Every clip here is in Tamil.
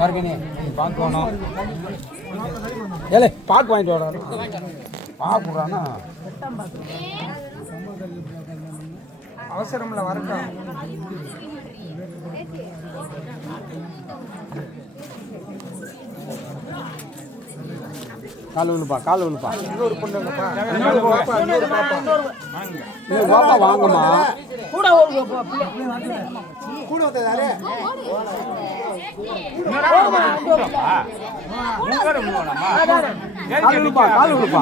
மார்கனி பாக்கு வேணும். ஏலே பாக்கு வாங்கிட்டு வர பாக்குறானா அவசரம்ல வரட்டும். கால் விழுப்பா இன்னொரு பொண்ணுங்கப்பா, பாப்பா வாங்கம்மா. கூட வந்தாரு. கால் விழுப்பா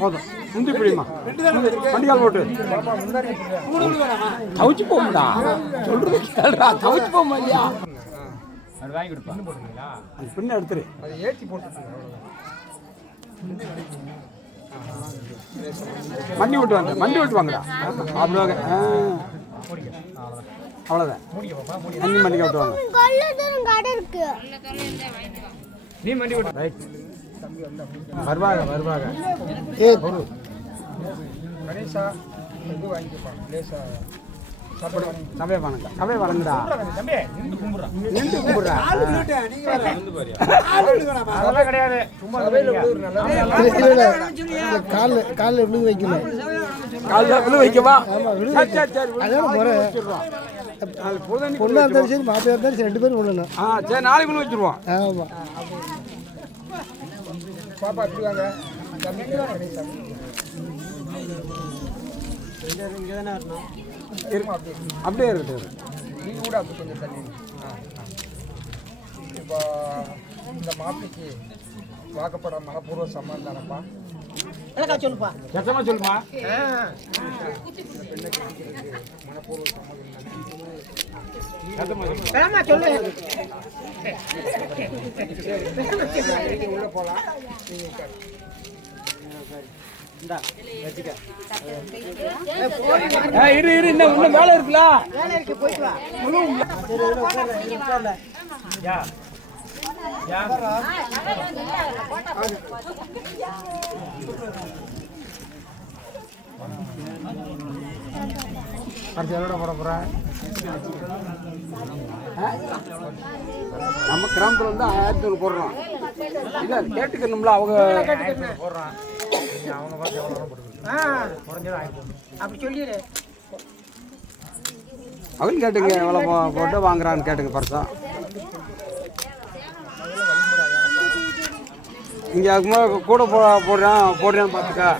போதும். முந்தி பிடிமா வண்டிகால் போட்டு தவிச்சு போகும்டா. சொல்றது கேள்றா, தவிச்சு போகுமா இல்லையா? அது வாங்கி கொடுப்பா. அது பின்ன எடுத்துரு. அதை ஏற்றி போட்டு மண்டி விட்டு வாங்கடா. அவ்வளோ அவ்வளோதான். அஞ்சு மண்டிக்கு விட்டு வாங்க. நீ மண்டி விட்டு வருவாங்க. கணேசா இது வாங்கிக்கப்பா. லேசா சபை வணங்கடா. நின்று கும்பிடுறா. அதெல்லாம் கிடையாது. சும்மா காலில் விழு வைக்கணும். வைக்கவா? பொண்ணா இருந்தாலும் சரி மாப்பிள்ளா இருந்தாலும் சரி 2 பேரும் விழணும். சரி, நாளைக்கு விழு வச்சிருவோம். ஆமாம். பாப்பா இப்படி வாங்க. அப்படியே இருக்கட்டும். நீ கூட அப்படி கொஞ்சம் தள்ளி. இப்போ இந்த மாப்பிளைக்கு வாக்கப்பட மனப்பூர்வ சம்மந்தம் தானப்பா. சொல்லுப்பா. எத்தனை சொல்லுமா? பெண்ணை கட்டிக்கிறதுக்கு மனப்பூர்வ சம்மதம் தானே. உள்ள போகலாம். நீங்க உட்காரு. இரு இன்னும் வேலை இருக்குல்ல. அடுத்து எவ்வளோ போட போற? நம்ம கிராமத்தில் வந்து 1000 போடுறோம். இல்லை கேட்டுக்கணும்ல, அவங்க போடுறான். அவங்க பார்த்து எவ்வளோ குறைஞ்சது 1000 அப்படி சொல்லிடு. அவங்க கேட்டுங்க எவ்வளோ போட்டு வாங்குறான்னு கேட்டுங்க. பரிசா இங்கே அதுக்கு கூட போடுறான்னு பார்த்துக்கா.